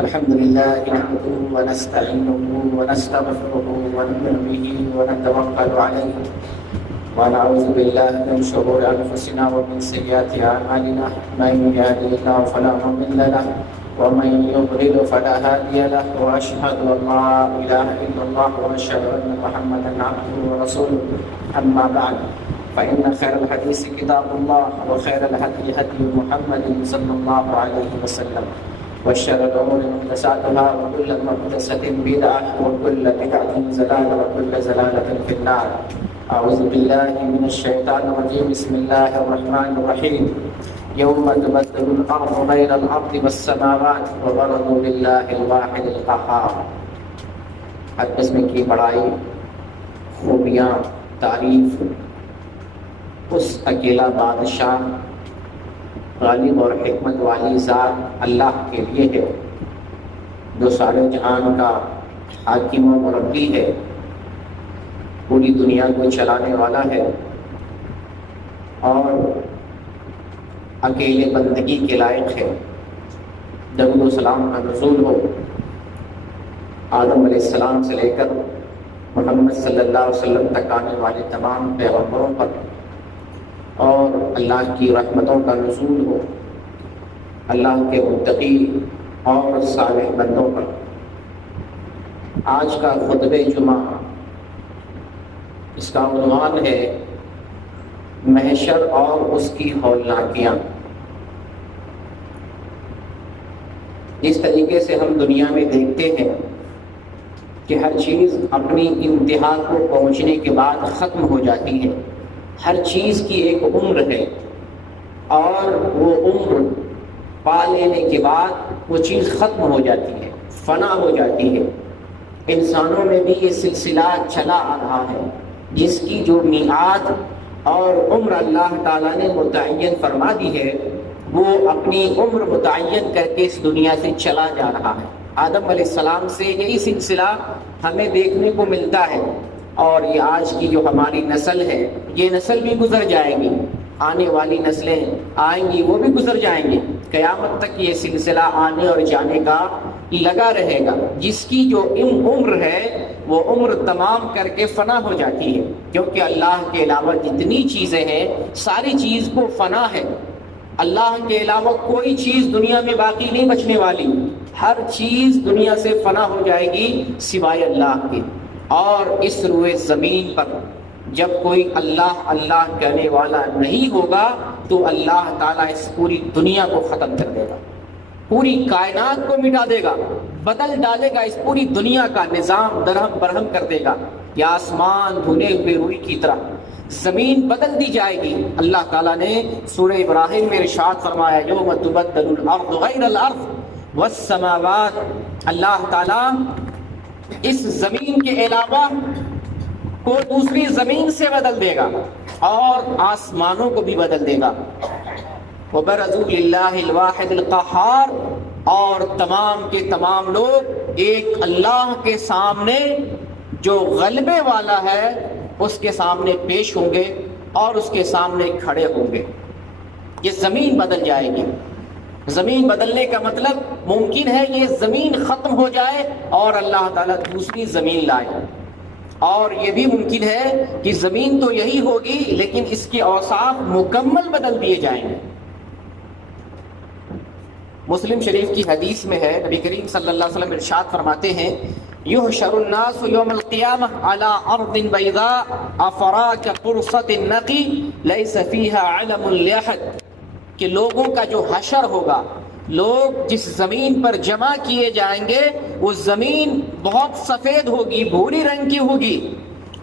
الحمد لله نحمده ونستعينه ونستغفره ونؤمن به ونتوكل عليه ونعوذ بالله من شرور انفسنا ومن سيئات اعمالنا من يهده الله فلا مضل له ومن يضلل فلا هادي له واشهد ان لا اله الا الله واشهد ان محمدا عبده ورسوله اما بعد فان خير الحديث كتاب الله وخير الهدي هدي محمد صلى الله عليه وسلم وشر الأمور محدثاتها وكل محدثة بدعة وكل بدعة ضلالة وكل ضلالة في النار. أعوذ بالله من الشيطان الرجيم. بسم الله الرحمن الرحيم. يوم تبدل الأرض غير الأرض والسماوات وبرزوا لله الواحد القهار. ہر قسم کی بڑائی، خوبیاں، تعریف اس اکیلا بادشاہ، غالب اور حکمت والی ذات اللہ کے لیے ہے جو سارے جہان کا حاکم و مربی ہے، پوری دنیا کو چلانے والا ہے اور اکیلے بندگی کے لائق ہے۔ درود و سلام کا نزول ہو آدم علیہ السلام سے لے کر محمد صلی اللہ علیہ وسلم تک آنے والے تمام پیغمبروں پر، اور اللہ کی رحمتوں کا نزول ہو اللہ کے متقی اور صالح بندوں پر۔ آج کا خطبہ جمعہ، اس کا عنوان ہے محشر اور اس کی ہولناکیاں۔ اس طریقے سے ہم دنیا میں دیکھتے ہیں کہ ہر چیز اپنی انتہا کو پہنچنے کے بعد ختم ہو جاتی ہے۔ ہر چیز کی ایک عمر ہے اور وہ عمر پا لینے کے بعد وہ چیز ختم ہو جاتی ہے، فنا ہو جاتی ہے۔ انسانوں میں بھی یہ سلسلہ چلا آ رہا ہے، جس کی جو میعاد اور عمر اللہ تعالیٰ نے متعین فرما دی ہے، وہ اپنی عمر متعین کر کے اس دنیا سے چلا جا رہا ہے۔ آدم علیہ السلام سے یہی سلسلہ ہمیں دیکھنے کو ملتا ہے، اور یہ آج کی جو ہماری نسل ہے، یہ نسل بھی گزر جائے گی، آنے والی نسلیں آئیں گی، وہ بھی گزر جائیں گے، قیامت تک یہ سلسلہ آنے اور جانے کا لگا رہے گا۔ جس کی جو عمر ہے وہ عمر تمام کر کے فنا ہو جاتی ہے، کیونکہ اللہ کے علاوہ جتنی چیزیں ہیں ساری چیز کو فنا ہے۔ اللہ کے علاوہ کوئی چیز دنیا میں باقی نہیں بچنے والی، ہر چیز دنیا سے فنا ہو جائے گی سوائے اللہ کے۔ اور اس روئے زمین پر جب کوئی اللہ اللہ کہنے والا نہیں ہوگا تو اللہ تعالیٰ اس پوری دنیا کو ختم کر دے گا، پوری کائنات کو مٹا دے گا، بدل ڈالے گا، اس پوری دنیا کا نظام درہم برہم کر دے گا۔ یا آسمان دھنے ہوئے روئی کی طرح زمین بدل دی جائے گی۔ اللہ تعالیٰ نے سورہ ابراہیم میں ارشاد فرمایا یوم تبدل الارض غیر الارض والسماوات۔ اللہ تعالیٰ اس زمین کے علاوہ کو دوسری زمین سے بدل دے گا اور آسمانوں کو بھی بدل دے گا۔ وَبَرَزُوا لِلَّهِ الْوَاحِدِ الْقَهَّارِ، اور تمام کے تمام لوگ ایک اللہ کے سامنے جو غلبے والا ہے اس کے سامنے پیش ہوں گے اور اس کے سامنے کھڑے ہوں گے۔ یہ زمین بدل جائے گی۔ زمین بدلنے کا مطلب ممکن ہے یہ زمین ختم ہو جائے اور اللہ تعالیٰ دوسری زمین لائے، اور یہ بھی ممکن ہے کہ زمین تو یہی ہوگی لیکن اس کے اوصاف مکمل بدل دیے جائیں گے۔ مسلم شریف کی حدیث میں ہے، نبی کریم صلی اللہ علیہ وسلم ارشاد فرماتے ہیں یحشر الناس یوم القیامہ علی ارض بیضاء افراک قرصۃ النقی لیس فیہا علم لاحد، کہ لوگوں کا جو حشر ہوگا، لوگ جس زمین پر جمع کیے جائیں گے وہ زمین بہت سفید ہوگی، بھوری رنگ کی ہوگی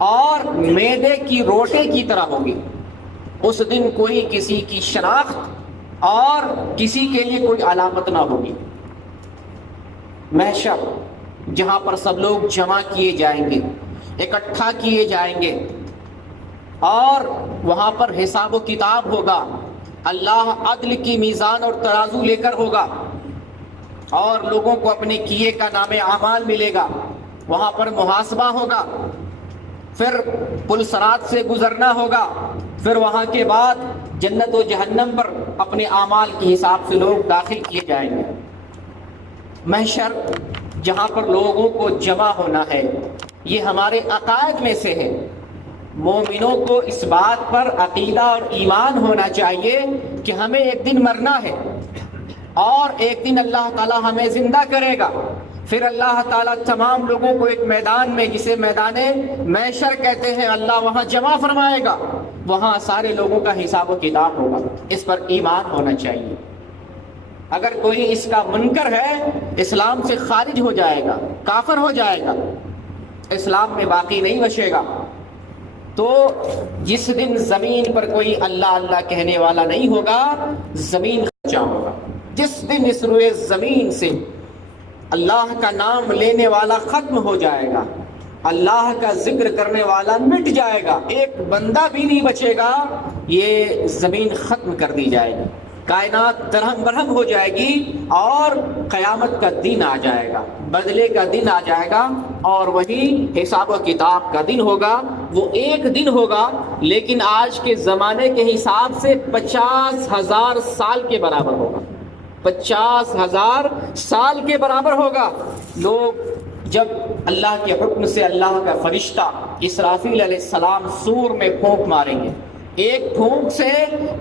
اور میدے کی روٹے کی طرح ہوگی۔ اس دن کوئی کسی کی شناخت اور کسی کے لیے کوئی علامت نہ ہوگی۔ محشر جہاں پر سب لوگ جمع کیے جائیں گے، اکٹھا کیے جائیں گے، اور وہاں پر حساب و کتاب ہوگا، اللہ عدل کی میزان اور ترازو لے کر ہوگا اور لوگوں کو اپنے کیے کا نام اعمال ملے گا۔ وہاں پر محاسبہ ہوگا، پھر پل صراط سے گزرنا ہوگا، پھر وہاں کے بعد جنت و جہنم پر اپنے اعمال کے حساب سے لوگ داخل کیے جائیں گے۔ محشر جہاں پر لوگوں کو جمع ہونا ہے، یہ ہمارے عقائد میں سے ہے۔ مومنوں کو اس بات پر عقیدہ اور ایمان ہونا چاہیے کہ ہمیں ایک دن مرنا ہے، اور ایک دن اللہ تعالیٰ ہمیں زندہ کرے گا۔ پھر اللہ تعالیٰ تمام لوگوں کو ایک میدان میں، جسے میدان محشر کہتے ہیں، اللہ وہاں جمع فرمائے گا، وہاں سارے لوگوں کا حساب و کتاب ہوگا۔ اس پر ایمان ہونا چاہیے۔ اگر کوئی اس کا منکر ہے، اسلام سے خارج ہو جائے گا، کافر ہو جائے گا، اسلام میں باقی نہیں بچے گا۔ تو جس دن زمین پر کوئی اللہ اللہ کہنے والا نہیں ہوگا، زمین خرچہ ہوگا۔ جس دن اس روئے زمین سے اللہ کا نام لینے والا ختم ہو جائے گا، اللہ کا ذکر کرنے والا مٹ جائے گا، ایک بندہ بھی نہیں بچے گا، یہ زمین ختم کر دی جائے گی، کائنات درہم برہم ہو جائے گی، اور قیامت کا دن آ جائے گا، بدلے کا دن آ جائے گا، اور وہی حساب و کتاب کا دن ہوگا۔ وہ ایک دن ہوگا، لیکن آج کے زمانے کے حساب سے 50,000 سال کے برابر ہوگا۔ 50,000 سال کے برابر ہوگا۔ لوگ جب اللہ کے حکم سے اللہ کا فرشتہ اسرافیل علیہ السلام سور میں پھونک ماریں گے، ایک پھونک سے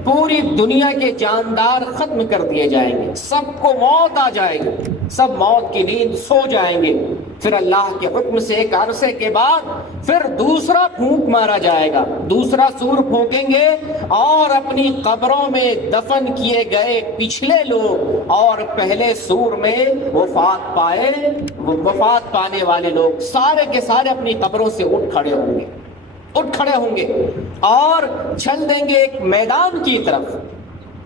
پوری دنیا کے جاندار ختم کر دیے جائیں گے، سب کو موت آ جائے گی، سب موت کی نیند سو جائیں گے۔ پھر اللہ کے حکم سے ایک عرصے کے بعد پھر دوسرا پھونک مارا جائے گا، دوسرا سور پھونکیں گے، اور اپنی قبروں میں دفن کیے گئے پچھلے لوگ اور پہلے سور میں وفات پانے والے لوگ سارے کے سارے اپنی قبروں سے اٹھ کھڑے ہوں گے اور چل دیں گے ایک میدان کی طرف۔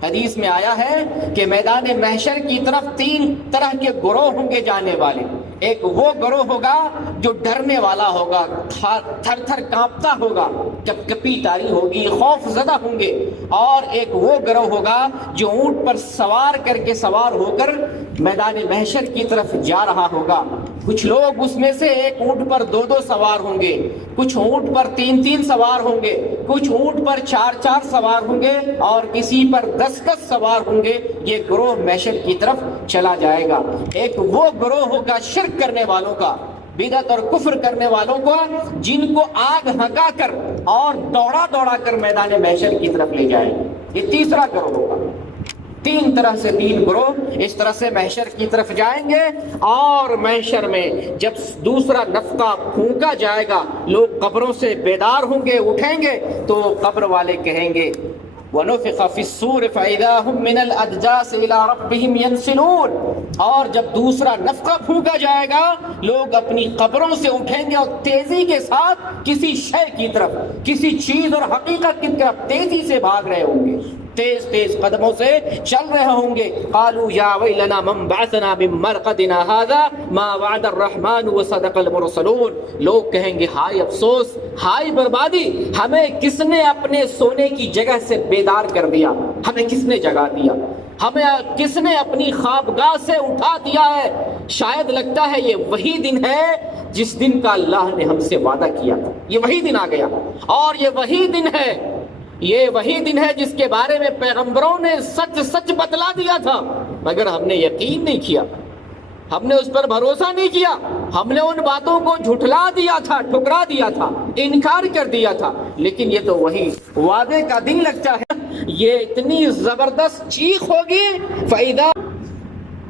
حدیث میں آیا ہے کہ میدان محشر کی طرف 3 طرح کے گروہ ہوں گے جانے والے۔ ایک وہ گروہ ہوگا جو ڈرنے والا ہوگا، تھر تھر کانپتا ہوگا، کپی تاری ہوگی، خوف زدہ ہوں گے، اور ایک وہ گروہ ہوگا جو اونٹ پر سوار ہو کر میدان محشر کی طرف جا رہا ہوگا۔ کچھ لوگ اس میں سے ایک اونٹ پر 2 سوار ہوں گے، کچھ اونٹ پر 3 سوار ہوں گے، کچھ اونٹ پر 4 سوار ہوں گے، اور کسی پر 10 سوار ہوں گے۔ یہ گروہ محشر کی طرف چلا جائے گا۔ ایک وہ گروہ ہوگا شرک کرنے والوں کا، بدعت اور کفر کرنے والوں کو، جن کو آگ ہکا کر اور دوڑا کر میدان محشر کی طرف لے جائے گا۔ یہ تیسرا گروہ ہوگا۔ 3 طرح سے 3 گروہ اس طرح سے محشر کی طرف جائیں گے، اور محشر میں جب دوسرا نفقہ پھونکا جائے گا، لوگ قبروں سے بیدار ہوں گے، اٹھیں گے، تو قبر والے کہیں گے وَنُفِخَ فِي الصُّورِ فَإِذَا هُمْ مِنَ الْأَجْدَاثِ إِلَىٰ رَبِّهِمْ يَنْسِلُونَ۔ اور جب دوسرا نفقہ پھونکا جائے گا، لوگ اپنی قبروں سے اٹھیں گے اور تیزی کے ساتھ کسی شے کی طرف، کسی چیز اور حقیقت کی طرف تیزی سے بھاگ رہے ہوں گے، تیز قدموں سے چل رہے ہوں گے۔ قالوا یا ویلنا من بعثنا من مرقدنا هذا ما وعد الرحمن وصدق المرسلون۔ لوگ کہیں گے ہائے افسوس، ہائے بربادی، ہمیں کس نے اپنے سونے کی جگہ سے بیدار کر دیا، ہمیں کس نے جگا دیا، ہمیں کس نے اپنی خوابگاہ سے اٹھا دیا ہے۔ شاید لگتا ہے یہ وہی دن ہے جس دن کا اللہ نے ہم سے وعدہ کیا تھا، یہ وہی دن آ گیا، اور یہ وہی دن ہے جس کے بارے میں پیغمبروں نے سچ بتلا دیا تھا، مگر ہم نے یقین نہیں کیا، ہم نے اس پر بھروسہ نہیں کیا، ہم نے ان باتوں کو جھٹلا دیا تھا، ٹھکرا دیا تھا، انکار کر دیا تھا۔ لیکن یہ تو وہی وعدے کا دن لگتا ہے۔ یہ اتنی زبردست چیخ ہوگی فائدہ،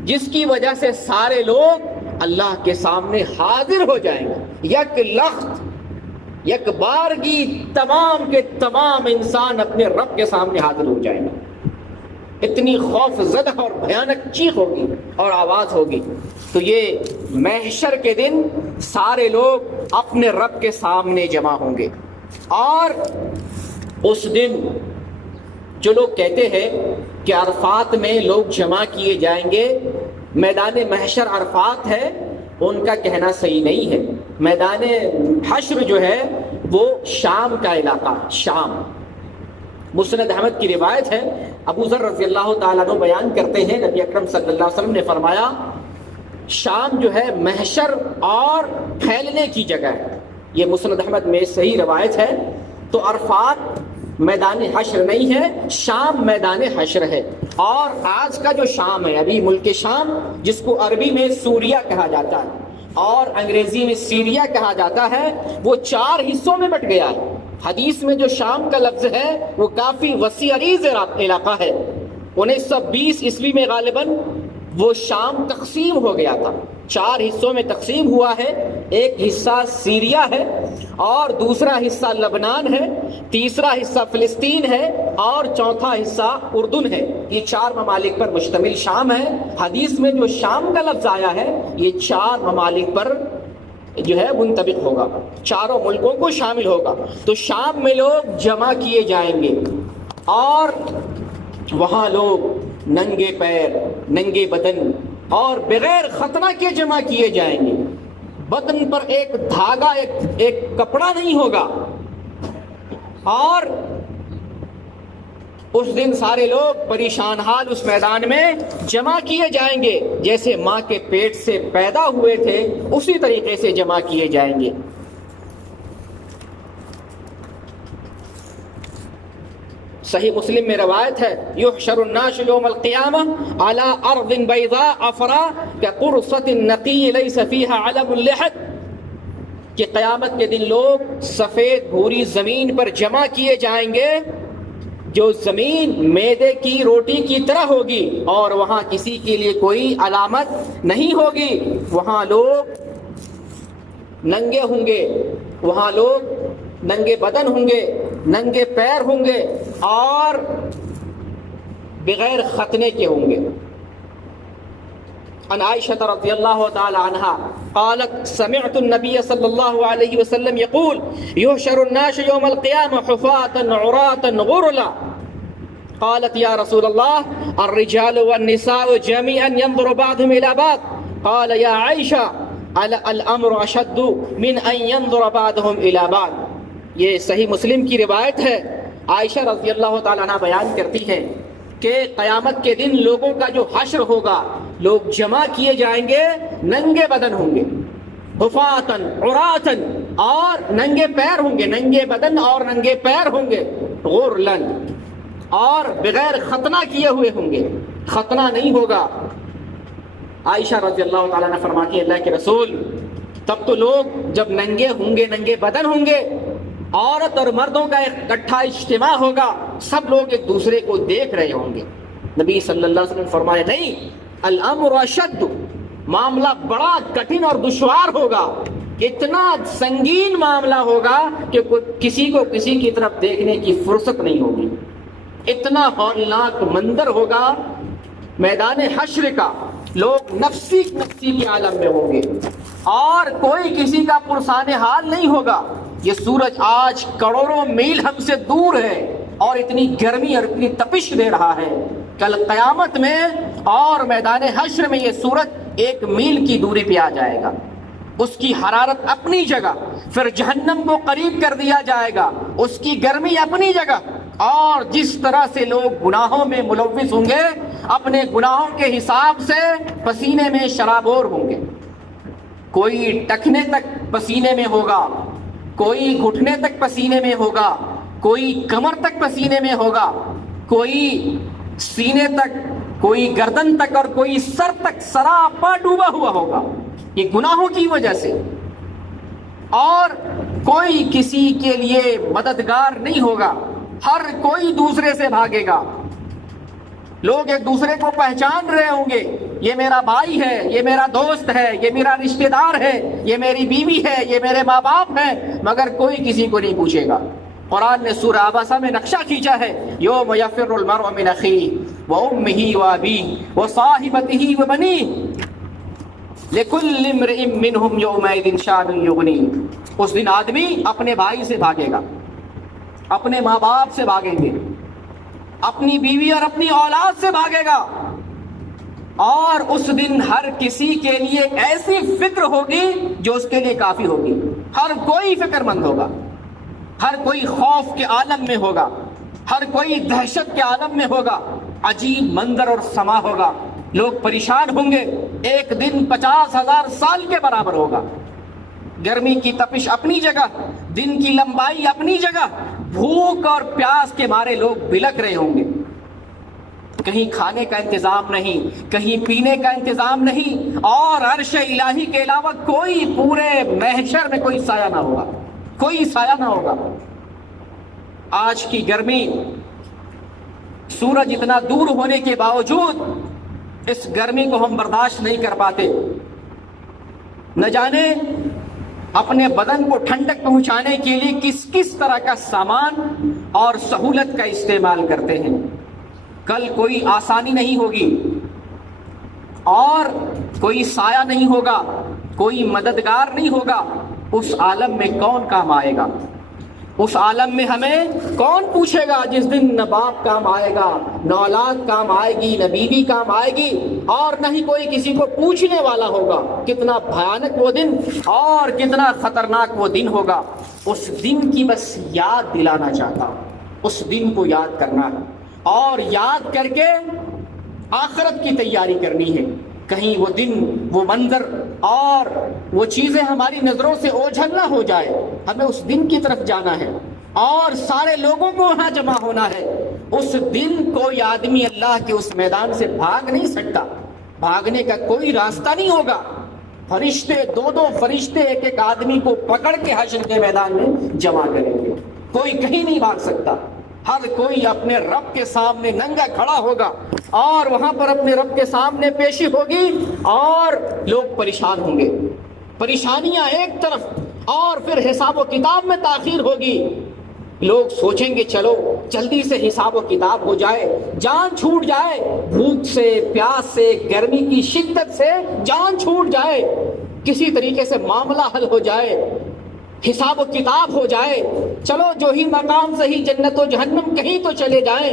جس کی وجہ سے سارے لوگ اللہ کے سامنے حاضر ہو جائیں گے، یک لخت یک بارگی، تمام کے تمام انسان اپنے رب کے سامنے حاضر ہو جائیں گے۔ اتنی خوف زدہ اور بھیانک چیخ ہوگی اور آواز ہوگی۔ تو یہ محشر کے دن سارے لوگ اپنے رب کے سامنے جمع ہوں گے، اور اس دن جو لوگ کہتے ہیں کہ عرفات میں لوگ جمع کیے جائیں گے، میدان محشر عرفات ہے، ان کا کہنا صحیح نہیں ہے۔ میدان حشر جو ہے وہ شام کا علاقہ، شام۔ مسند احمد کی روایت ہے، ابو ذر رضی اللہ تعالیٰ عنہ بیان کرتے ہیں، نبی اکرم صلی اللہ علیہ وسلم نے فرمایا شام جو ہے محشر اور پھیلنے کی جگہ ہے۔ یہ مسند احمد میں صحیح روایت ہے۔ تو عرفات میدان حشر نہیں ہے، شام میدان حشر ہے۔ اور آج کا جو شام ہے، ابھی ملک شام، جس کو عربی میں سوریا کہا جاتا ہے اور انگریزی میں سیریا کہا جاتا ہے، وہ 4 حصوں میں بٹ گیا ہے۔ حدیث میں جو شام کا لفظ ہے وہ کافی وسیع عریض علاقہ ہے۔ 1920 عیسوی میں غالباً وہ شام تقسیم ہو گیا تھا، 4 حصوں میں تقسیم ہوا ہے۔ ایک حصہ سیریا ہے اور دوسرا حصہ لبنان ہے، تیسرا حصہ فلسطین ہے اور چوتھا حصہ اردن ہے۔ یہ 4 ممالک پر مشتمل شام ہے۔ حدیث میں جو شام کا لفظ آیا ہے یہ 4 ممالک پر جو ہے منطبق ہوگا، چاروں ملکوں کو شامل ہوگا۔ تو شام میں لوگ جمع کیے جائیں گے اور وہاں لوگ ننگے پیر، ننگے بدن اور بغیر ختنہ کے جمع کیے جائیں گے۔ بدن پر ایک دھاگا، ایک کپڑا نہیں ہوگا، اور اس دن سارے لوگ پریشان حال اس میدان میں جمع کیے جائیں گے، جیسے ماں کے پیٹ سے پیدا ہوئے تھے اسی طریقے سے جمع کیے جائیں گے۔ صحیح مسلم میں روایت ہے، یحشر الناس یوم القیامہ علی ارض بیضاء افراء کقرصۃ النقی لیس فیہا علم اللحد، کہ قیامت کے دن لوگ سفید بھوری زمین پر جمع کیے جائیں گے، جو زمین میدے کی روٹی کی طرح ہوگی اور وہاں کسی کے لیے کوئی علامت نہیں ہوگی۔ وہاں لوگ ننگے ہوں گے، وہاں لوگ ننگے بدن ہوں گے، ننگے پیر ہوں گے اور بغیر ختنے کے ہوں گے۔ عن عائشة رضی اللہ تعالی عنہا قالت سمعت النبي صلی اللہ علیہ وسلم يقول يحشر الناس يوم القيامة حفاة عراة غرلا قالت یا رسول اللہ الرجال والنساء جميعا ينظر بعضهم إلى بعض قال یا عائشہ الامر اشد من ان ينظر بعضهم الى بعض۔ یہ صحیح مسلم کی روایت ہے۔ عائشہ رضی اللہ تعالیٰ عنہ بیان کرتی ہے کہ قیامت کے دن لوگوں کا جو حشر ہوگا، لوگ جمع کیے جائیں گے، ننگے بدن ہوں گے، حفاتن عراتن، اور ننگے پیر ہوں گے، ننگے بدن اور ننگے پیر ہوں گے، غرلن، اور بغیر ختنہ کیے ہوئے ہوں گے، ختنہ نہیں ہوگا۔ عائشہ رضی اللہ تعالیٰ نے فرماتی ہے اللہ کے رسول، تب تو لوگ جب ننگے ہوں گے، ننگے بدن ہوں گے، عورت اور مردوں کا ایک اکٹھا اجتماع ہوگا، سب لوگ ایک دوسرے کو دیکھ رہے ہوں گے۔ نبی صلی اللہ علیہ وسلم فرمائے نہیں، الامر اشد، معاملہ بڑا کٹھن اور دشوار ہوگا، اتنا سنگین معاملہ ہوگا کہ کسی کو کسی کی طرف دیکھنے کی فرصت نہیں ہوگی، اتنا ہولناک منظر ہوگا میدان حشر کا۔ لوگ نفسی کے عالم میں ہوں گے اور کوئی کسی کا پرسان حال نہیں ہوگا۔ یہ سورج آج کروڑوں میل ہم سے دور ہے اور اتنی گرمی اور اتنی تپش دے رہا ہے، کل قیامت میں اور میدان حشر میں یہ سورج 1 میل کی دوری پہ آ جائے گا، اس کی حرارت اپنی جگہ، پھر جہنم کو قریب کر دیا جائے گا، اس کی گرمی اپنی جگہ، اور جس طرح سے لوگ گناہوں میں ملوث ہوں گے، اپنے گناہوں کے حساب سے پسینے میں شرابور ہوں گے، کوئی ٹکنے تک پسینے میں ہوگا، کوئی گھٹنے تک پسینے میں ہوگا، کوئی کمر تک پسینے میں ہوگا، کوئی سینے تک، کوئی گردن تک اور کوئی سر تک سراپا ڈوبا ہوا ہوگا، یہ گناہوں کی وجہ سے، اور کوئی کسی کے لیے مددگار نہیں ہوگا، ہر کوئی دوسرے سے بھاگے گا۔ لوگ ایک دوسرے کو پہچان رہے ہوں گے، یہ میرا بھائی ہے، یہ میرا دوست ہے، یہ میرا رشتہ دار ہے، یہ میری بیوی ہے، یہ میرے ماں باپ ہیں، مگر کوئی کسی کو نہیں پوچھے گا۔ قرآن نے سورہ عبسہ میں نقشہ کھینچا ہے، یوم یفر المرء من اخیہ وامہ وابیہ وصاحبتہ وبنیہ لکل امرئ منہم یومئذ شأن یغنیہ۔ اس دن آدمی اپنے بھائی سے بھاگے گا، اپنے ماں باپ سے بھاگیں گے، اپنی بیوی اور اپنی اولاد سے بھاگے گا، اور اس دن ہر کسی کے لیے ایسی فکر ہوگی جو اس کے لیے کافی ہوگی۔ ہر کوئی فکر مند ہوگا، ہر کوئی خوف کے عالم میں ہوگا، ہر کوئی دہشت کے عالم میں ہوگا، عجیب منظر اور سما ہوگا، لوگ پریشان ہوں گے۔ ایک دن 50,000 سال کے برابر ہوگا۔ گرمی کی تپش اپنی جگہ، دن کی لمبائی اپنی جگہ، بھوک اور پیاس کے مارے لوگ بلک رہے ہوں گے، کہیں کھانے کا انتظام نہیں، کہیں پینے کا انتظام نہیں، اور عرش الہی کے علاوہ کوئی پورے محشر میں کوئی سایہ نہ ہوگا، کوئی سایہ نہ ہوگا۔ آج کی گرمی، سورج اتنا دور ہونے کے باوجود اس گرمی کو ہم برداشت نہیں کر پاتے۔ نہ جانے اپنے بدن کو ٹھنڈک پہنچانے کے لیے کس کس طرح کا سامان اور سہولت کا استعمال کرتے ہیں۔ کل کوئی آسانی نہیں ہوگی اور کوئی سایہ نہیں ہوگا، کوئی مددگار نہیں ہوگا۔ اس عالم میں کون کام آئے گا؟ اس عالم میں ہمیں کون پوچھے گا جس دن نہ باپ کام آئے گا، نہ اولاد کام آئے گی، نہ بیوی کام آئے گی، اور نہ ہی کوئی کسی کو پوچھنے والا ہوگا۔ کتنا بھیانک وہ دن اور کتنا خطرناک وہ دن ہوگا۔ اس دن کی بس یاد دلانا چاہتا ہوں، اس دن کو یاد کرنا ہے اور یاد کر کے آخرت کی تیاری کرنی ہے۔ کہیں وہ دن، وہ منظر اور وہ چیزیں ہماری نظروں سے اوجھل نہ ہو جائے۔ ہمیں اس دن کی طرف جانا ہے اور سارے لوگوں کو وہاں جمع ہونا ہے۔ اس دن کوئی آدمی اللہ کے اس میدان سے بھاگ نہیں سکتا، بھاگنے کا کوئی راستہ نہیں ہوگا۔ فرشتے، دو فرشتے ایک ایک آدمی کو پکڑ کے حشر کے میدان میں جمع کریں گے، کوئی کہیں نہیں بھاگ سکتا۔ ہر کوئی اپنے رب کے سامنے ننگا کھڑا ہوگا اور وہاں پر اپنے رب کے سامنے پیشی ہوگی اور لوگ پریشان ہوں گے، پریشانیاں ایک طرف، اور پھر حساب و کتاب میں تاخیر ہوگی۔ لوگ سوچیں گے چلو جلدی سے حساب و کتاب ہو جائے، جان چھوٹ جائے، بھوک سے، پیاس سے، گرمی کی شدت سے جان چھوٹ جائے، کسی طریقے سے معاملہ حل ہو جائے، حساب و کتاب ہو جائے، چلو جو ہی مقام سے ہی جنت و جہنم کہیں تو چلے جائیں۔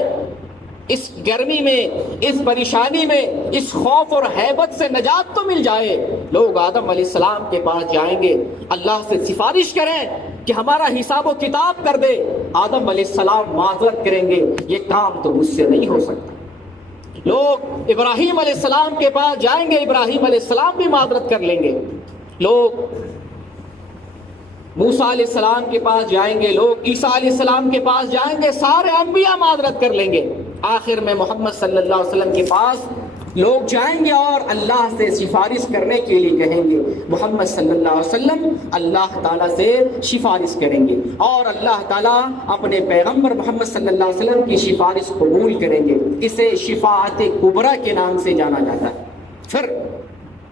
اس گرمی میں، اس پریشانی میں، اس خوف اور ہیبت سے نجات تو مل جائے۔ لوگ آدم علیہ السلام کے پاس جائیں گے، اللہ سے سفارش کریں کہ ہمارا حساب و کتاب کر دے۔ آدم علیہ السلام معذرت کریں گے، یہ کام تو مجھ سے نہیں ہو سکتا۔ لوگ ابراہیم علیہ السلام کے پاس جائیں گے، ابراہیم علیہ السلام بھی معذرت کر لیں گے۔ لوگ موسیٰ علیہ السلام کے پاس جائیں گے، لوگ عیسیٰ علیہ السلام کے پاس جائیں گے، سارے انبیاء معذرت کر لیں گے۔ آخر میں محمد صلی اللہ علیہ وسلم کے پاس لوگ جائیں گے اور اللہ سے سفارش کرنے کے لیے کہیں گے۔ محمد صلی اللہ علیہ وسلم اللہ تعالیٰ سے سفارش کریں گے اور اللہ تعالیٰ اپنے پیغمبر محمد صلی اللہ علیہ وسلم کی سفارش قبول کریں گے۔ اسے شفاعت کبریٰ کے نام سے جانا جاتا ہے۔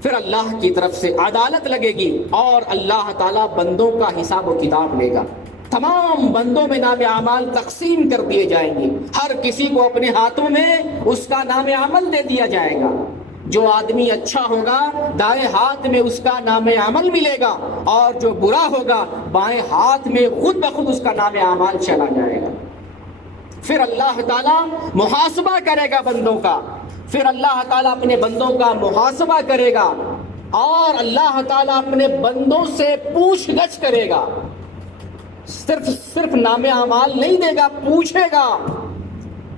پھر اللہ کی طرف سے عدالت لگے گی اور اللہ تعالیٰ بندوں کا حساب و کتاب لے گا۔ تمام بندوں میں نام اعمال تقسیم کر دیے جائیں گے، ہر کسی کو اپنے ہاتھوں میں اس کا نام عمل دے دیا جائے گا۔ جو آدمی اچھا ہوگا دائیں ہاتھ میں اس کا نام عمل ملے گا، اور جو برا ہوگا بائیں ہاتھ میں خود بخود اس کا نام اعمال چلا جائے گا۔ پھر اللہ تعالیٰ محاسبہ کرے گا بندوں کا، پھر اللہ تعالیٰ اپنے بندوں کا محاسبہ کرے گا اور اللہ تعالیٰ اپنے بندوں سے پوچھ گچھ کرے گا۔ صرف نام اعمال نہیں دے گا، پوچھے گا،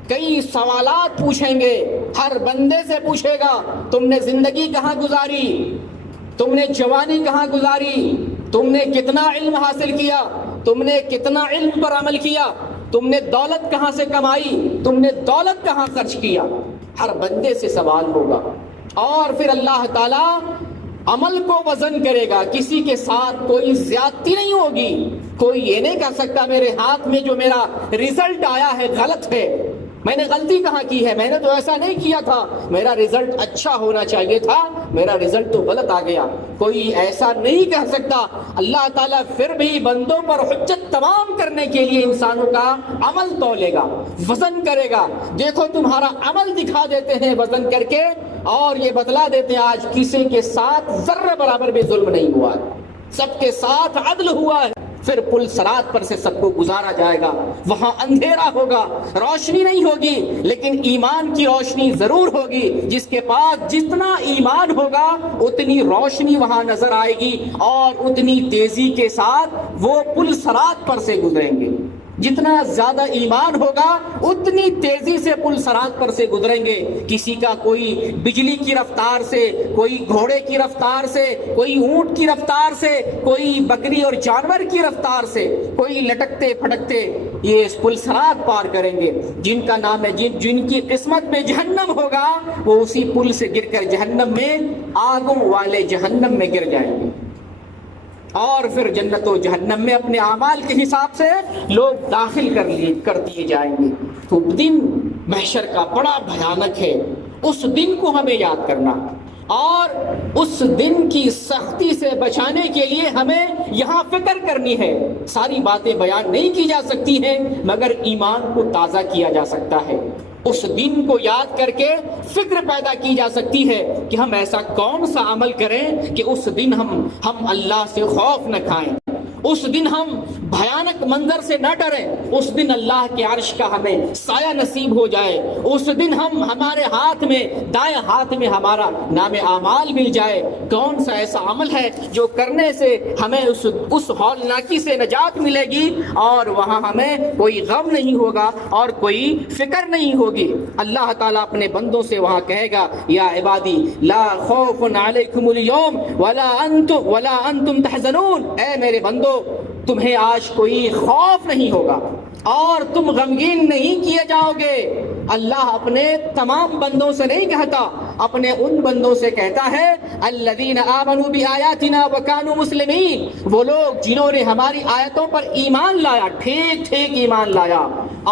کئی سوالات پوچھیں گے، ہر بندے سے پوچھے گا تم نے زندگی کہاں گزاری، تم نے جوانی کہاں گزاری، تم نے کتنا علم حاصل کیا، تم نے کتنا علم پر عمل کیا، تم نے دولت کہاں سے کمائی، تم نے دولت کہاں خرچ کیا، ہر بندے سے سوال ہوگا۔ اور پھر اللہ تعالیٰ عمل کو وزن کرے گا، کسی کے ساتھ کوئی زیادتی نہیں ہوگی، کوئی یہ نہیں کہہ سکتا میرے ہاتھ میں جو میرا رزلٹ آیا ہے غلط ہے، میں نے غلطی کہاں کی ہے، میں نے تو ایسا نہیں کیا تھا، میرا رزلٹ اچھا ہونا چاہیے تھا، میرا رزلٹ تو غلط آ گیا، کوئی ایسا نہیں کہہ سکتا۔ اللہ تعالیٰ پھر بھی بندوں پر حجت تمام کرنے کے لیے انسانوں کا عمل تولے گا، وزن کرے گا۔ دیکھو تمہارا عمل دکھا دیتے ہیں وزن کر کے، اور یہ بتلا دیتے ہیں آج کسی کے ساتھ ذرہ برابر بھی ظلم نہیں ہوا، سب کے ساتھ عدل ہوا ہے۔ پھر پل صراط پر سے سب کو گزارا جائے گا، وہاں اندھیرا ہوگا، روشنی نہیں ہوگی، لیکن ایمان کی روشنی ضرور ہوگی۔ جس کے پاس جتنا ایمان ہوگا اتنی روشنی وہاں نظر آئے گی اور اتنی تیزی کے ساتھ وہ پل صراط پر سے گزریں گے۔ جتنا زیادہ ایمان ہوگا اتنی تیزی سے پل صراط پر سے گزریں گے. کسی کا کوئی بجلی کی رفتار سے، کوئی گھوڑے کی رفتار سے، کوئی اونٹ کی رفتار سے، کوئی بکری اور جانور کی رفتار سے، کوئی لٹکتے پھٹکتے یہ اس پل صراط پار کریں گے. جن کا نام ہے جن کی قسمت میں جہنم ہوگا وہ اسی پل سے گر کر جہنم میں، آگوں والے جہنم میں گر جائیں گے. اور پھر جنت و جہنم میں اپنے اعمال کے حساب سے لوگ داخل کر دیے جائیں گے. تو دن محشر کا بڑا بھیانک ہے. اس دن کو ہمیں یاد کرنا اور اس دن کی سختی سے بچانے کے لیے ہمیں یہاں فکر کرنی ہے. ساری باتیں بیان نہیں کی جا سکتی ہیں مگر ایمان کو تازہ کیا جا سکتا ہے. اس دن کو یاد کر کے فکر پیدا کی جا سکتی ہے کہ ہم ایسا کون سا عمل کریں کہ اس دن ہم اللہ سے خوف نہ کھائیں، اس دن ہم بھیانک منظر سے نہ ڈریں، اس دن اللہ کے عرش کا ہمیں سایہ نصیب ہو جائے، اس دن ہمارے ہاتھ میں، دائیں ہاتھ میں ہمارا نام اعمال مل جائے. کون سا ایسا عمل ہے جو کرنے سے ہمیں اس ہولناکی سے نجات ملے گی اور وہاں ہمیں کوئی غم نہیں ہوگا اور کوئی فکر نہیں ہوگی. اللہ تعالیٰ اپنے بندوں سے وہاں کہے گا یا عبادی لا خوف علیکم اليوم ولا انتم تحزنون. اے میرے بندو تمہیں آج کوئی خوف نہیں ہوگا اور تم غمگین نہیں کیے جاؤ گے. اللہ اپنے تمام بندوں سے نہیں کہتا، اپنے ان بندوں سے کہتا ہے الذین آمنوا بآیاتنا وکانوا مسلمین، وہ لوگ جنہوں نے ہماری آیتوں پر ایمان لایا، ٹھیک ایمان لایا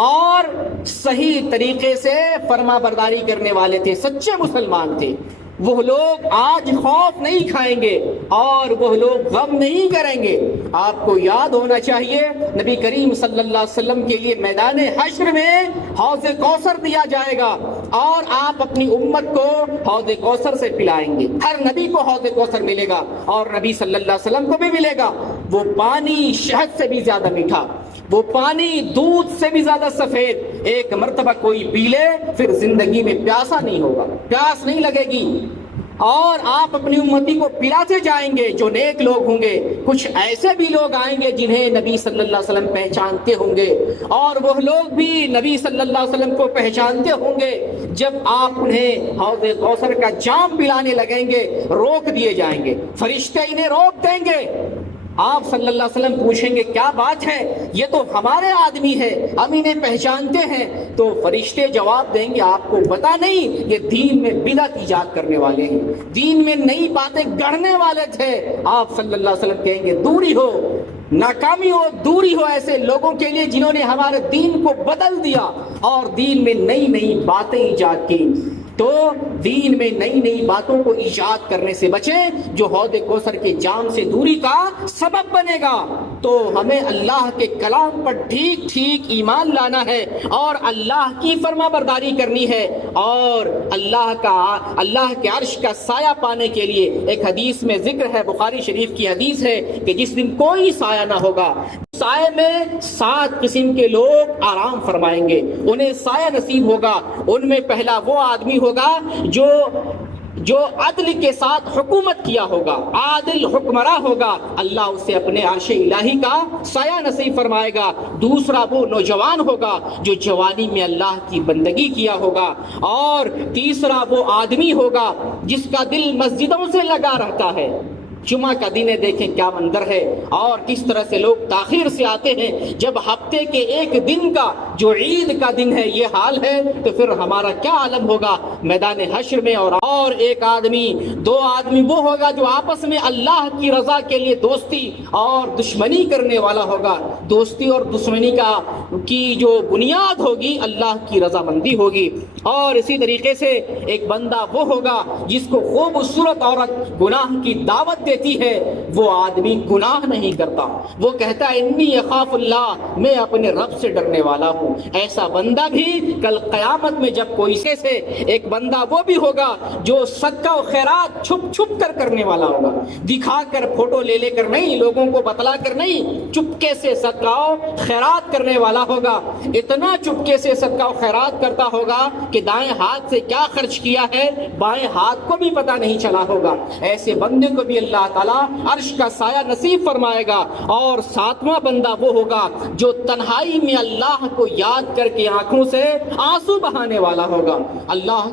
اور صحیح طریقے سے فرما برداری کرنے والے تھے، سچے مسلمان تھے. وہ لوگ آج خوف نہیں کھائیں گے اور وہ لوگ غم نہیں کریں گے. آپ کو یاد ہونا چاہیے نبی کریم صلی اللہ علیہ وسلم کے لیے میدان حشر میں حوض کوثر دیا جائے گا اور آپ اپنی امت کو حوض کوثر سے پلائیں گے. ہر نبی کو حوض کوثر ملے گا اور نبی صلی اللہ علیہ وسلم کو بھی ملے گا. وہ پانی شہد سے بھی زیادہ میٹھا، وہ پانی دودھ سے بھی زیادہ سفید. ایک مرتبہ کوئی پی لے پھر زندگی میں پیاسا نہیں ہوگا، پیاس نہیں لگے گی. اور آپ اپنی امتی کو پلاتے جائیں گے جو نیک لوگ ہوں گے. کچھ ایسے بھی لوگ آئیں گے جنہیں نبی صلی اللہ علیہ وسلم پہچانتے ہوں گے اور وہ لوگ بھی نبی صلی اللہ علیہ وسلم کو پہچانتے ہوں گے. جب آپ انہیں حوض کوثر کا جام پلانے لگیں گے روک دیے جائیں گے، فرشتے انہیں روک دیں گے. آپ صلی اللہ علیہ وسلم پوچھیں گے کیا بات ہے، یہ تو ہمارے آدمی ہے، ہم انہیں پہچانتے ہیں. تو فرشتے جواب دیں گے آپ کو پتا نہیں یہ دین میں بدعت ایجاد کرنے والے ہیں، دین میں نئی باتیں گڑھنے والے تھے. آپ صلی اللہ علیہ وسلم کہیں گے دوری ہو، ناکامی ہو، دوری ہو ایسے لوگوں کے لیے جنہوں نے ہمارے دین کو بدل دیا اور دین میں نئی باتیں ایجاد کی. تو دین میں نئی باتوں کو ایجاد کرنے سے بچیں جو حوض کوثر کے جام سے دوری کا سبب بنے گا. تو ہمیں اللہ کے کلام پر ٹھیک ایمان لانا ہے اور اللہ کی فرما برداری کرنی ہے اور اللہ کے عرش کا سایہ پانے کے لیے ایک حدیث میں ذکر ہے، بخاری شریف کی حدیث ہے کہ جس دن کوئی سایہ نہ ہوگا، سائے میں 7 قسم کے لوگ آرام فرمائیں گے، انہیں سایہ نصیب ہوگا. ان میں پہلا وہ آدمی ہوگا جو عدل کے ساتھ حکومت کیا ہوگا، عادل حکمراں ہوگا، اللہ اسے اپنے عرش الہی کا سایہ نصیب فرمائے گا. دوسرا وہ نوجوان ہوگا جو جوانی میں اللہ کی بندگی کیا ہوگا. اور تیسرا وہ آدمی ہوگا جس کا دل مسجدوں سے لگا رہتا ہے. جمعہ کا دن ہے، دیکھیں کیا منظر ہے اور کس طرح سے لوگ تاخیر سے آتے ہیں. جب ہفتے کے ایک دن کا جو عید کا دن ہے یہ حال ہے تو پھر ہمارا کیا عالم ہوگا میدان حشر میں. اور ایک آدمی، 2 آدمی وہ ہوگا جو آپس میں اللہ کی رضا کے لیے دوستی اور دشمنی کرنے والا ہوگا. دوستی اور دشمنی کی جو بنیاد ہوگی اللہ کی رضا مندی ہوگی. اور اسی طریقے سے ایک بندہ وہ ہوگا جس کو خوبصورت عورت گناہ کی دعوت دیتی ہے، وہ آدمی گناہ نہیں کرتا، وہ کہتا ہے انی اخاف اللہ، میں اپنے رب سے ڈرنے والا ہوں. ایسا بندہ بھی کل قیامت میں جب کوئی سے ایک بندہ وہ بھی ہوگا جو صدقہ و خیرات چھپ کر کرنے والا ہوگا، دکھا کر فوٹو لے کر نہیں، لوگوں کو بتلا کر نہیں، چپکے سے صدقہ و خیرات کرنے والا ہوگا. اتنا چپکے سے صدقہ و خیرات کرتا ہوگا کہ دائیں ہاتھ سے کیا خرچ کیا ہے بائیں ہاتھ کو بھی پتہ نہیں چلا ہوگا، ایسے بندے کو بھی اللہ تعالیٰ عرش کا سایہ نصیب فرمائے گا۔ اور ساتواں بندہ وہ ہوگا جو تنہائی میں اللہ کو یاد کر کے آنکھوں سے آنسو بہانے والا ہوگا، اللہ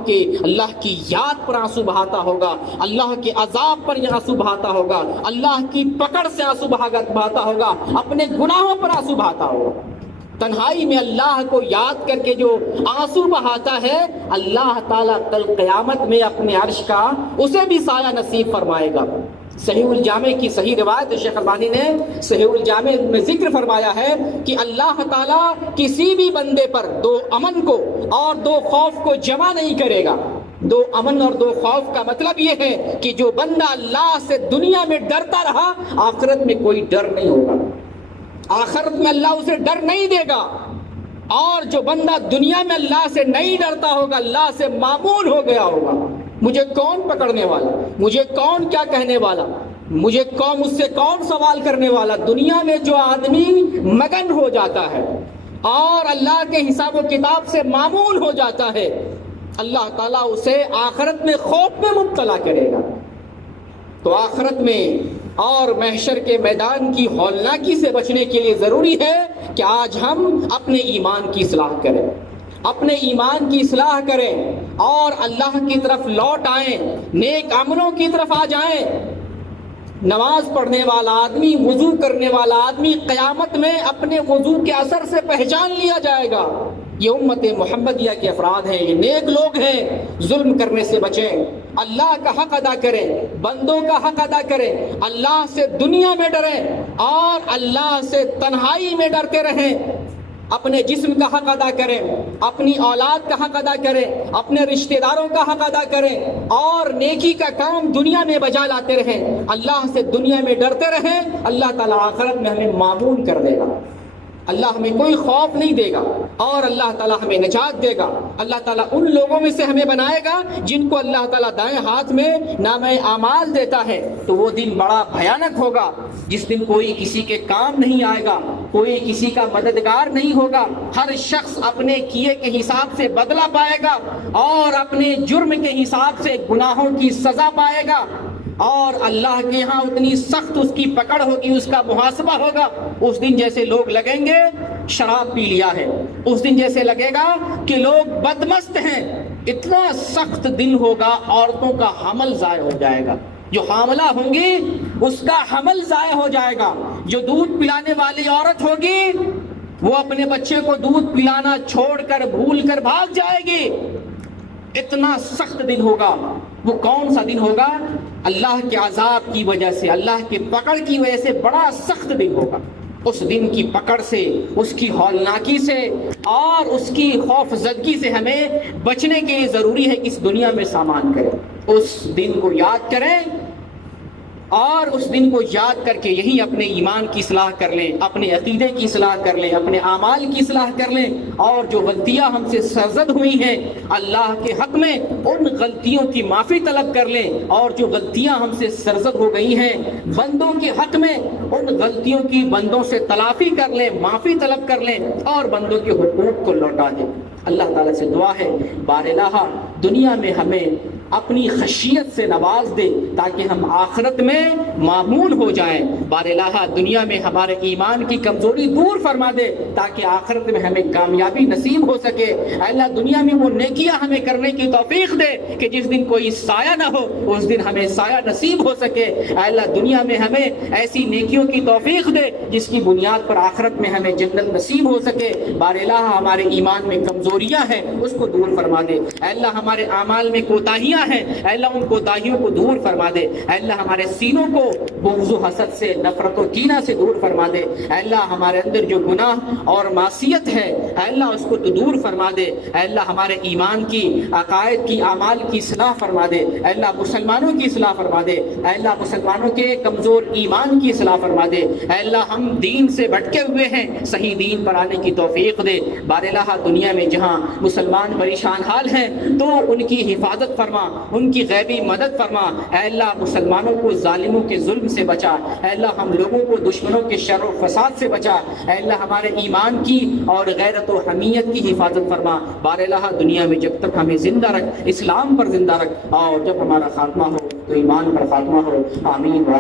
کی یاد پر آنسو بہاتا ہوگا، اللہ کے عذاب پر آنسو بہاتا ہوگا، اللہ کی پکڑ سے آنسو بہاتا ہوگا، اپنے گناہوں پر آنسو بہاتا ہوگا۔ تنہائی میں اللہ کو یاد کر کے جو آنسو بہاتا ہے، اللہ تعالیٰ کل قیامت میں اپنے عرش کا اسے بھی سایہ نصیب فرمائے گا۔ صحیح الجامع کی صحیح روایت شیخ البانی نے صحیح الجامع میں ذکر فرمایا ہے کہ اللہ تعالیٰ کسی بھی بندے پر 2 امن کو اور 2 خوف کو جمع نہیں کرے گا۔ 2 امن اور 2 خوف کا مطلب یہ ہے کہ جو بندہ اللہ سے دنیا میں ڈرتا رہا، آخرت میں کوئی ڈر نہیں ہوگا، آخرت میں اللہ اسے ڈر نہیں دے گا۔ اور جو بندہ دنیا میں اللہ سے نہیں ڈرتا ہوگا، اللہ سے معمول ہو گیا ہوگا، مجھے کون پکڑنے والا، مجھے کون کیا کہنے والا، مجھ سے کون سوال کرنے والا۔ دنیا میں جو آدمی مگن ہو جاتا ہے اور اللہ کے حساب و کتاب سے معمول ہو جاتا ہے، اللہ تعالیٰ اسے آخرت میں خوف میں مبتلا کرے گا۔ تو آخرت میں اور محشر کے میدان کی ہولناکی سے بچنے کے لیے ضروری ہے کہ آج ہم اپنے ایمان کی اصلاح کریں، اپنے ایمان کی اصلاح کریں اور اللہ کی طرف لوٹ آئیں، نیک عملوں کی طرف آ جائیں۔ نماز پڑھنے والا آدمی، وضو کرنے والا آدمی قیامت میں اپنے وضو کے اثر سے پہچان لیا جائے گا، یہ امت محمدیہ کے افراد ہیں، یہ نیک لوگ ہیں۔ ظلم کرنے سے بچیں، اللہ کا حق ادا کریں، بندوں کا حق ادا کریں، اللہ سے دنیا میں ڈریں اور اللہ سے تنہائی میں ڈرتے رہیں۔ اپنے جسم کا حق ادا کریں، اپنی اولاد کا حق ادا کریں، اپنے رشتہ داروں کا حق ادا کریں اور نیکی کا کام دنیا میں بجا لاتے رہیں، اللہ سے دنیا میں ڈرتے رہیں۔ اللہ تعالیٰ آخرت میں ہمیں معمول کر دے گا، اللہ ہمیں کوئی خوف نہیں دے گا اور اللہ تعالیٰ ہمیں نجات دے گا۔ اللہ تعالیٰ ان لوگوں میں سے ہمیں بنائے گا جن کو اللہ تعالیٰ دائیں ہاتھ میں نامہ اعمال دیتا ہے۔ تو وہ دن بڑا بھیانک ہوگا جس دن کوئی کسی کے کام نہیں آئے گا، کوئی کسی کا مددگار نہیں ہوگا، ہر شخص اپنے کیے کے حساب سے بدلہ پائے گا اور اپنے جرم کے حساب سے گناہوں کی سزا پائے گا، اور اللہ کے ہاں اتنی سخت اس کی پکڑ ہوگی، اس کا محاسبہ ہوگا۔ اس دن جیسے لوگ لگیں گے شراب پی لیا ہے، اس دن جیسے لگے گا کہ لوگ بدمست ہیں، اتنا سخت دن ہوگا، عورتوں کا حمل ضائع ہو جائے گا، جو حاملہ ہوں گی اس کا حمل ضائع ہو جائے گا، جو دودھ پلانے والی عورت ہوگی وہ اپنے بچے کو دودھ پلانا چھوڑ کر بھول کر بھاگ جائے گی۔ اتنا سخت دن ہوگا۔ وہ کون سا دن ہوگا؟ اللہ کے عذاب کی وجہ سے، اللہ کی پکڑ کی وجہ سے بڑا سخت دن ہوگا۔ اس دن کی پکڑ سے، اس کی ہولناکی سے اور اس کی خوف زدگی سے ہمیں بچنے کے لیے ضروری ہے کہ اس دنیا میں سامان کریں، اس دن کو یاد کریں اور اس دن کو یاد کر کے یہی اپنے ایمان کی اصلاح کر لیں، اپنے عقیدے کی اصلاح کر لیں، اپنے اعمال کی اصلاح کر لیں، اور جو غلطیاں ہم سے سرزد ہوئی ہیں اللہ کے حق میں ان غلطیوں کی معافی طلب کر لیں، اور جو غلطیاں ہم سے سرزد ہو گئی ہیں بندوں کے حق میں ان غلطیوں کی بندوں سے تلافی کر لیں، معافی طلب کر لیں اور بندوں کے حقوق کو لوٹا دیں۔ اللہ تعالیٰ سے دعا ہے بار الہ دنیا میں ہمیں اپنی خشیت سے نواز دے تاکہ ہم آخرت میں معمول ہو جائیں۔ بار الہ دنیا میں ہمارے ایمان کی کمزوری دور فرما دے تاکہ آخرت میں ہمیں کامیابی نصیب ہو سکے۔ اے اللہ دنیا میں وہ نیکیاں ہمیں کرنے کی توفیق دے کہ جس دن کوئی سایہ نہ ہو اس دن ہمیں سایہ نصیب ہو سکے۔ اے اللہ دنیا میں ہمیں ایسی نیکیوں کی توفیق دے جس کی بنیاد پر آخرت میں ہمیں جنت نصیب ہو سکے۔ بار الہ ہمارے ایمان میں کمزوریاں ہیں اس کو دور فرما دے۔ اے اللہ ہمارے اعمال میں کوتاہیاں ہیں، اے اللہ ان کوتاہیوں کو دور فرما دے۔ اے اللہ ہمارے سینوں کو بغض و حسد سے، نفرت و کینہ سے دور فرما دے۔ اے اللہ ہمارے اندر جو گناہ اور معصیت ہے اے اللہ اس کو تو دور فرما دے۔ اے اللہ ہمارے ایمان کی، عقائد کی، اعمال کی اصلاح فرما دے۔ اے اللہ مسلمانوں کی اصلاح فرما دے۔ اے اللہ مسلمانوں کے کمزور ایمان کی اصلاح فرما دے۔ اے اللہ ہم دین سے بھٹکے ہوئے ہیں، صحیح دین پر آنے کی توفیق دے۔ بار الہ دنیا میں جہاں مسلمان پریشان حال ہیں تو ان کی حفاظت فرما، ان کی غیبی مدد فرما۔ اے اللہ مسلمانوں کو ظالموں کے ظلم سے بچا، اے اللہ ہم لوگوں کو دشمنوں کے شر و فساد سے بچا، اے اللہ ہمارے ایمان کی اور غیرت و حمیت کی حفاظت فرما۔ بار الہ دنیا میں جب تک ہمیں زندہ رکھ، اسلام پر زندہ رکھ، اور جب ہمارا خاتمہ ہو تو ایمان پر خاتمہ ہو۔ آمین۔